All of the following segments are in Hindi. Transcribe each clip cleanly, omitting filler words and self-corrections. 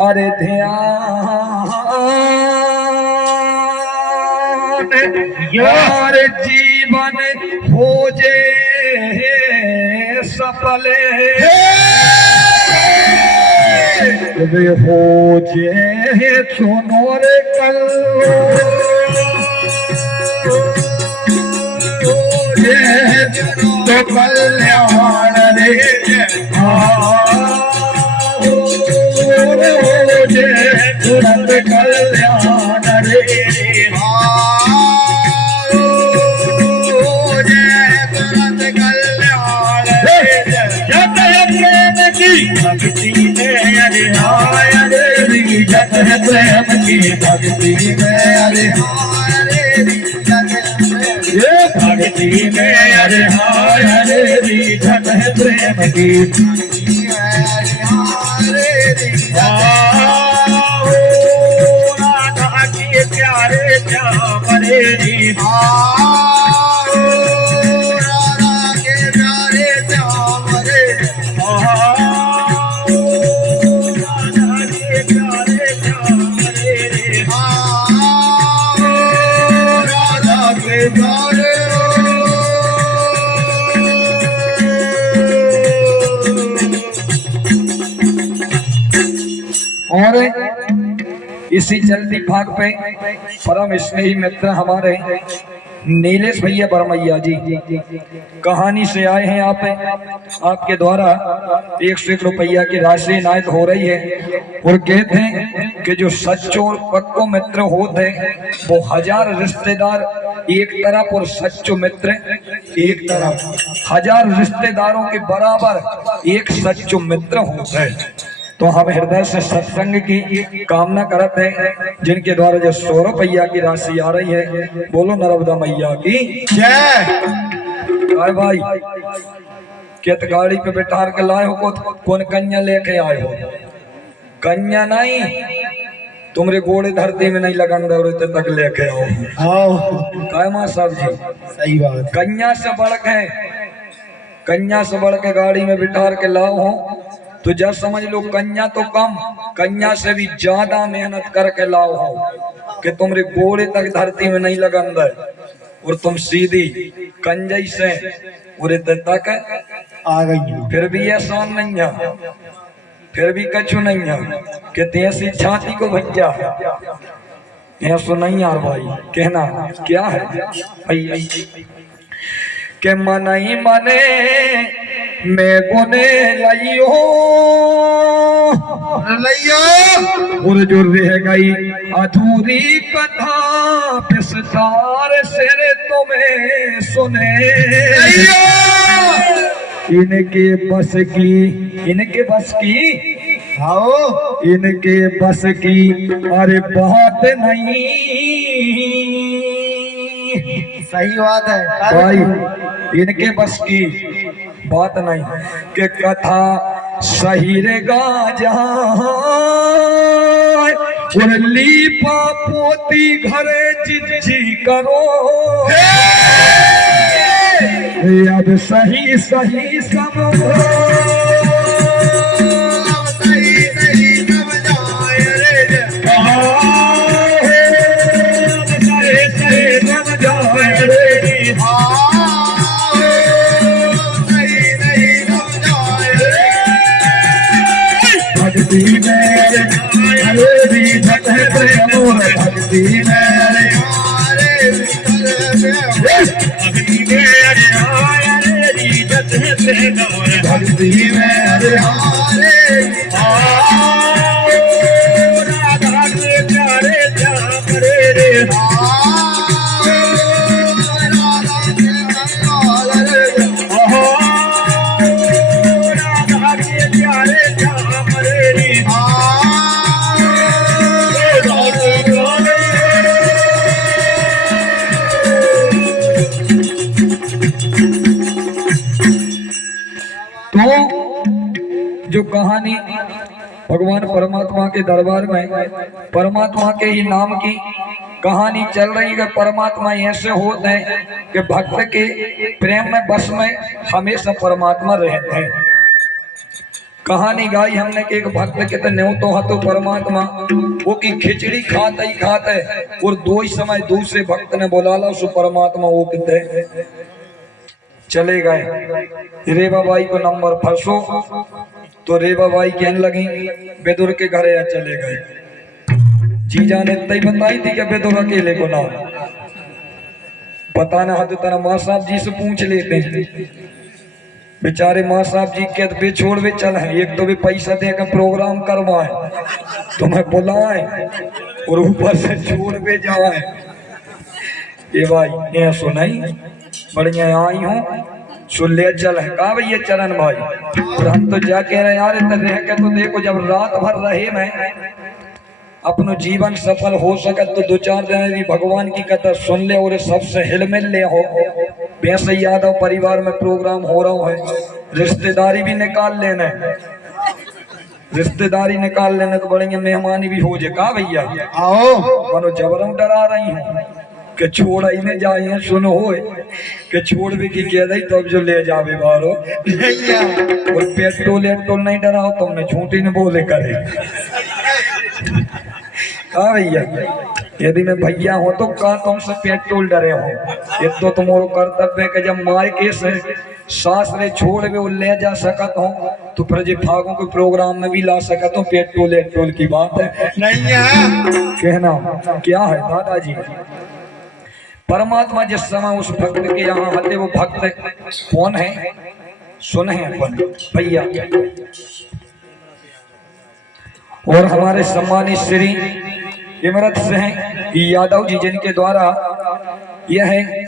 अरे ध्यान यार जीवन हो जे सफल वे हो जे सुनो रे कल तो कल्याण रे तुरंत कल्याण रे तुरंत कल्याण भक्ति में अरे हाय रे जत है प्रेम की भक्ति में अरे हाय रे ये भक्ति में अरे हाय रे जत है प्रेम की राधा के प्यारे श्याम रे राधा के प्यारे श्याम रे और इसी चलती भाग पे परम स्नेही मित्र हमारे नीलेश भैया बरमैया जी कहानी से आए हैं आप आपके द्वारा 101 रुपया की राशि इनायत हो रही है और कहते हैं कि जो सच्चो पक्को मित्र होते हैं वो 1000 रिश्तेदार एक तरफ और सच्चो मित्र एक तरफ 1000 रिश्तेदारों के बराबर एक सच्चो मित्र होते हैं। तो हम हृदय से सत्संग की कामना करते हैं जिनके द्वारा जो 100 रुपया की राशि आ रही है बोलो नर्मदा मैया की जय। भाई कित गाड़ी पे बैठा के लाए हो कौन कन्या लेके आए हो? कन्या नहीं तुमरे गोड़े धरती में नहीं लगन दे तक लेके आओ मां साहब जी सही बात। कन्या से बढ़ के गाड़ी में बिठा के लाओ हो तो जब समझ लो कन्या तो कम कन्या से भी ज्यादा मेहनत करके लाओ हो कि तुमरे गोड़े तक धरती में नहीं लगन दे और तुम सीधी कंजई से उरे तक आ गई। फिर भी एहसान नहीं है फिर भी कछु नहीं है कि तेसी छाती को भैया ऐसा नहीं यार भाई कहना क्या है भैया के मन ही मने मैं गुने लियो और जो रह गई अधूरी कथा विस्तार से तुम्हें सुने इनके बस की अरे बात नहीं। सही बात है भाई इनके बस की बात नहीं कि कथा सही रेगा जहाँ और लीपा पोती घरे चिट्ठी करो अब सही समझो भक्ति मेरे राधा के प्यारे श्याम रे जो कहानी भगवान परमात्मा के दरबार में परमात्मा के ही नाम की कहानी चल रही है। परमात्मा ऐसे होते हैं कि भक्त के प्रेम में बस में हमेशा परमात्मा रहते हैं। कहानी गाई हमने कि एक भक्त के तो न्योतो हतो परमात्मा वो की खिचड़ी खाते ही खाते और दो ही समय दूसरे भक्त ने बुला ला सो परमात्मा वो कितने चले गए। रेवा बाई को नंबर फंसो तो रेवा बाई कहने लगी बेदुर के घरे चले गए। जीजा ने तय बताई थी कि बेदुर अकेले को ना बताना है तो तेरा माँ साहब जी से पूछ लेते हैं। बेचारे माँ साहब जी के बे छोड़ बे चल है, एक तो भी पैसा देकर प्रोग्राम करवाए तुम्हें बुलाए और ऊपर से छोड़ बे जाए। ये भाई ये सुनाई बढ़िया आई हूँ सुन ले चल है का भैया चरण भाई और हम तो जाके रहे यार इधर रह के तो देखो जब रात भर रहे मैं अपनो जीवन सफल हो सके तो दो चार दिन यदि भगवान की कथा सुन ले और सबसे हिल मिल ले हो। वैसे यादव परिवार में प्रोग्राम हो रहा है, रिश्तेदारी भी निकाल लेना रिश्तेदारी निकाल लेना तो बड़े मेहमानी भी हो जाए का भैया आओ मानो जबरों डरा रही हूँ के छोड़ ही नहीं जाए सुनो हो के छोड़ भी की कह दई तब जो ले जावे बारो और पेट्रोल एट्रोल नहीं डराओ तुमने झूठी ने बोले करे हाँ भैया यदि मैं भैया हो तो का तुमसे पेट्रोल डरे हो ये तो तुम्हारा कर्तव्य है कि जब मायके से सास रे छोड़ भी ले जा सकत हो तो फिर जे फागों के प्रोग्राम में भी ला सकत हो। पेट्रोल एट्रोल की बात है नहीं है कहना क्या है दादाजी। परमात्मा जिस समय उस भक्त के यहाँ आते वो भक्त कौन है सुने अपन भैया और हमारे सम्मानित श्री इमरत सिंह यादव जी जिनके द्वारा यह है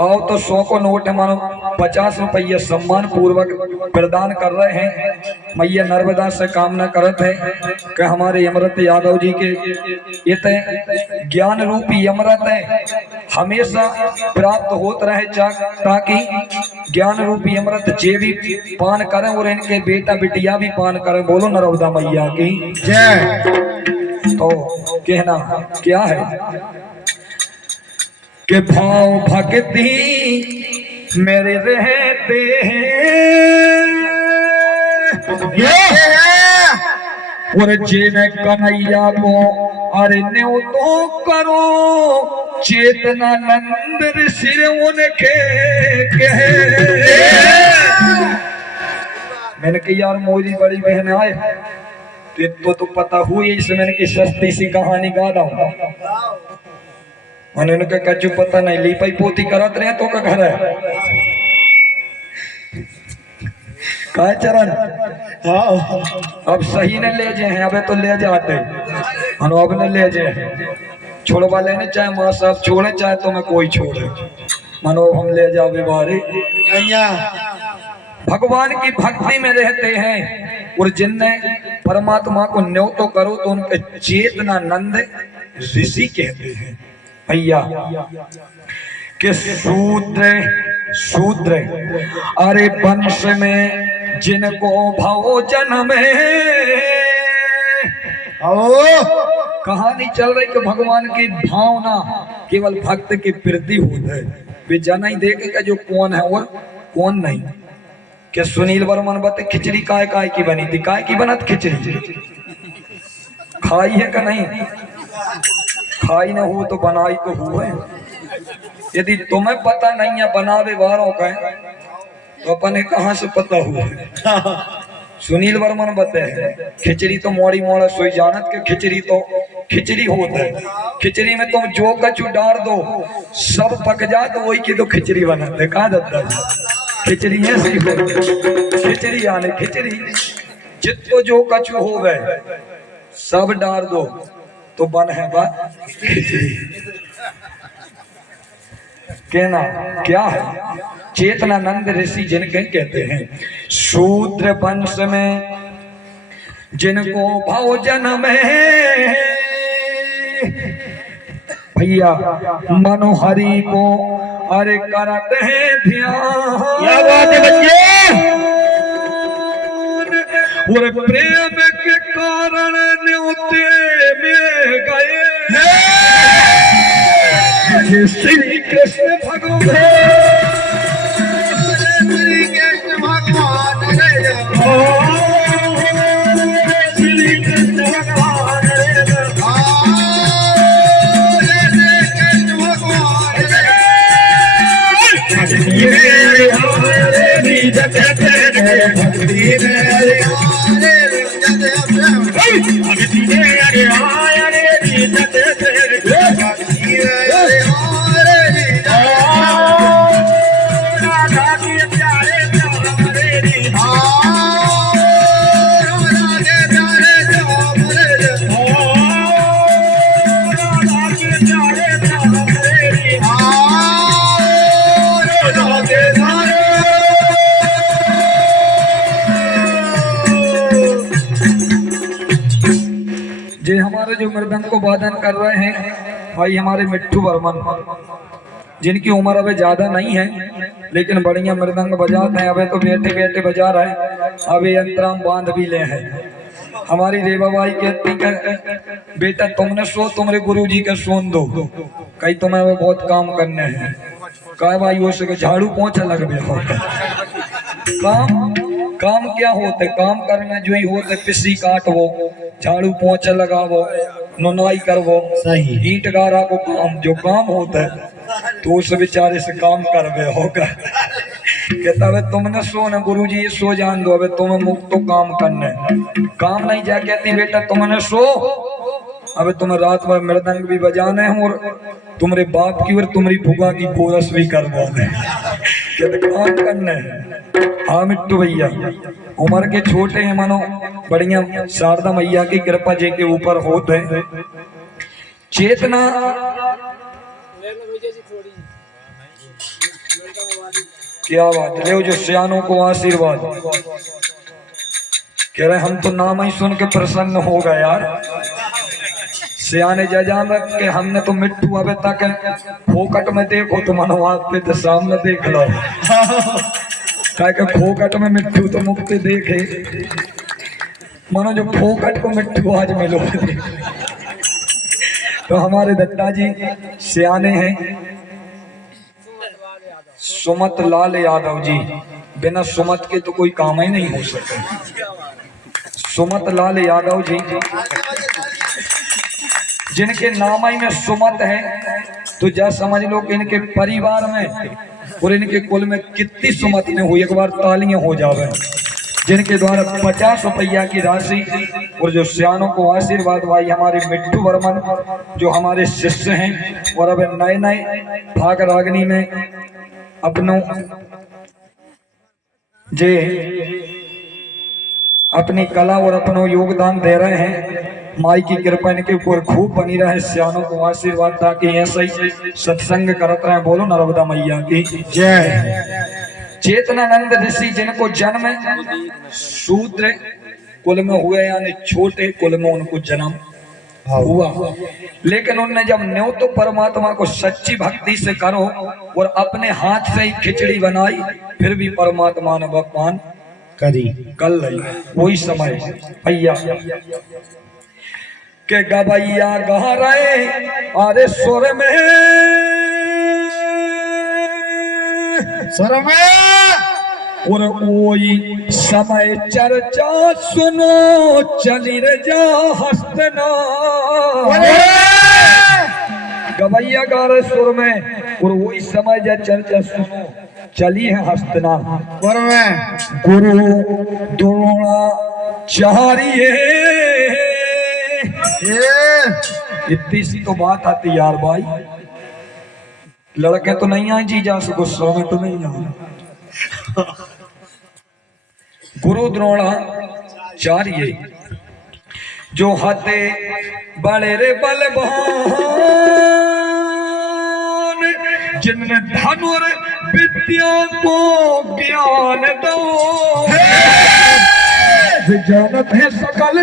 आओ तो 100 को नोट है मानो 50 रुपये सम्मान पूर्वक प्रदान कर रहे हैं। मैया नर्मदा से कामना करते हैं कि हमारे अमृत यादव जी के ये ज्ञान रूपी अमृत है हमेशा प्राप्त होते रहे ताकि ज्ञान रूपी अमृत जे भी पान करें और इनके बेटा बिटिया भी पान करें। बोलो नर्मदा मैया की जय। तो कहना क्या है के भाव भक्ति मेरे रहते हैं और जिन कन्हैया को अरे न्यो तो करो चेतना नंद सिर उनके कहे। मैंने कही यार मोरी बड़ी बहन आए तो पता हुई इसमें मैंने की सस्ती सी कहानी गा रहा हूँ मैंने उनका कच्चू पता नहीं ली पाई पोती करत रहे तो का घर है का चरण अब सही न ले जाए अबे तो ले जाते अब न ले जाए छोड़वा लेने चाहे माँ साहब छोड़े चाहे तो मैं कोई छोड़े मनो हम ले जावे बारे भगवान की भक्ति में रहते हैं और जिनने परमात्मा को न्यो तो करो तो उनके चेतना नंद ऋषि कहते हैं भैया कि शूद्र शूद्र अरे वंश में जिनको भोजन में कहानी चल रही कि भगवान की भावना केवल भक्त के प्रति होती है वे जाना ही देखेगा जो कौन है और कौन नहीं। कि सुनील वर्मन बते खिचड़ी काय काय की बनी थी काय की बनत खिचड़ी खाई है का नहीं खाई न हो तो बनाई तो हुए। यदि तुम्हें पता नहीं है बनावे वालों का तो अपने कहां से पता हुआ। सुनील वर्मन बताए खिचड़ी तो मोड़ी मोड़ा सोई जानत के खिचड़ी तो खिचड़ी होता है खिचड़ी में तुम जो कछु डाल दो सब पक जा तो वही की तो खिचड़ी बनाते है। कहा जाता है खिचड़ी है खिचड़ी आने खिचड़ी जितो जो कछु हो गए सब डाल दो तो बन है बात खिचड़ी। कहना क्या है चेतनानंद ऋषि जिनके कहते हैं शूद्र वंश में जिनको भोजन में भैया मनोहरी को अरे करते हैं ध्यान। क्या बात है बच्चे और प्रेम के कारण न्योते में गए श्री कृष्ण भगवान भक्ति में अरे आया रे रीत तेरे भक्ति में अरे आया रे राधा के प्यारे श्याम रे राधा के प्यारे श्याम रे राधा के प्यारे श्याम रे राधा के जे हमारे जो मृदंग को वादन कर रहे हैं भाई हमारे मिट्ठू बर्मन, जिनकी उम्र अभी ज्यादा नहीं है लेकिन बढ़िया मृदंग बजाते हैं। अबे तो बैठे बैठे बजा रहे हैं, अभी अंतराम बांध भी ले हैं। हमारी रेवाबाई कहती है बेटा तुमने सो तुम्हारे गुरुजी का सोन दो, कहीं तुम्हें अभी बहुत काम करने हैं। कहा भाई हो सके झाड़ू पोंछा लग हो काम क्या होते, काम करने जो ही होते पिसी काटवो, झाड़ू पोंछा लगावो, नुनाई करवो, सही ईंट गारा को काम जो काम होता है तो उस बेचारे से काम करवे होगा। कहता है तुमने सो न गुरुजी ये सो जान दो, अबे तुम्हें मुक्त तो काम करने काम नहीं जा। कहती बेटा तुमने सो, अबे तुम्हें रात भर मृदंग भी बजाने हैं और तुम्हारे बाप की और तुम्हारी फुगा की कोरस भी करवाने। कहते काम करने। हाँ मिट्टू भैया उम्र के छोटे हैं मानो बढ़िया शारदा मैया की कृपा जे के ऊपर होते हैं। चेतना क्या बात ले जो सियानों को आशीर्वाद कह रहे हम तो नाम ही सुन के प्रसन्न हो गए यार। सियाने जजान रख के हमने तो मिट्टू अबे तक फोकट में देखो तो मनोवाद पे तो सामने देख लो फोकट में मिट्टू तो मुक्ति देखे मानो जो फोकट को मिट्टू आज मिलो। तो हमारे दत्ता जी सियाने हैं सुमत लाल यादव जी, बिना सुमत के तो कोई काम ही नहीं हो सकता। सुमत लाल यादव जी जिनके नाम ही में सुमत है तो जा समझ लो कि इनके परिवार में और इनके कुल में कितनी सुमत में हुई, एक बार तालियां हो जावे। जिनके द्वारा 50 रुपया की राशि और जो सियानों को आशीर्वाद भाई हमारे मिट्टू बर्मन जो हमारे शिष्य हैं और अब नए नए भाग रागनी में अपनों जे अपनी कला और अपनों योगदान दे रहे हैं। माई की कृपा इनके ऊपर खूब बनी रहे, सियानों को आशीर्वाद ताकि ऐसा ही सत्संग करत रहे। बोलो नर्मदा मैया की जय। चेतनानंद ऋषि जिनको जन्म शूद्र कुल में हुए यानी छोटे कुल में उनको जन्म हुआ, लेकिन उनने जब न्यो तो परमात्मा को सच्ची भक्ति से करो और अपने हाथ से ही खिचड़ी बनाई फिर भी परमात्मा ने भगवान करी कल रही। वही समय भैया के गवैया गा रहे अरे सुर में और वही समय चर्चा सुनो चली रे जा हस्तना। गवैया गा रहे सुर में और वही समय जा चर्चा सुनो चली है हस्तना। गुरु द्रोणाचार्य इतनी सी तो बात आती यार भाई, लड़के तो नहीं आए जी जा गुस्सों में तो नहीं आए। गुरु द्रोणाचार्य जो हाथे बड़े रे बलवान जिनने धनुर विद्या को ज्ञान दो जानत है सकल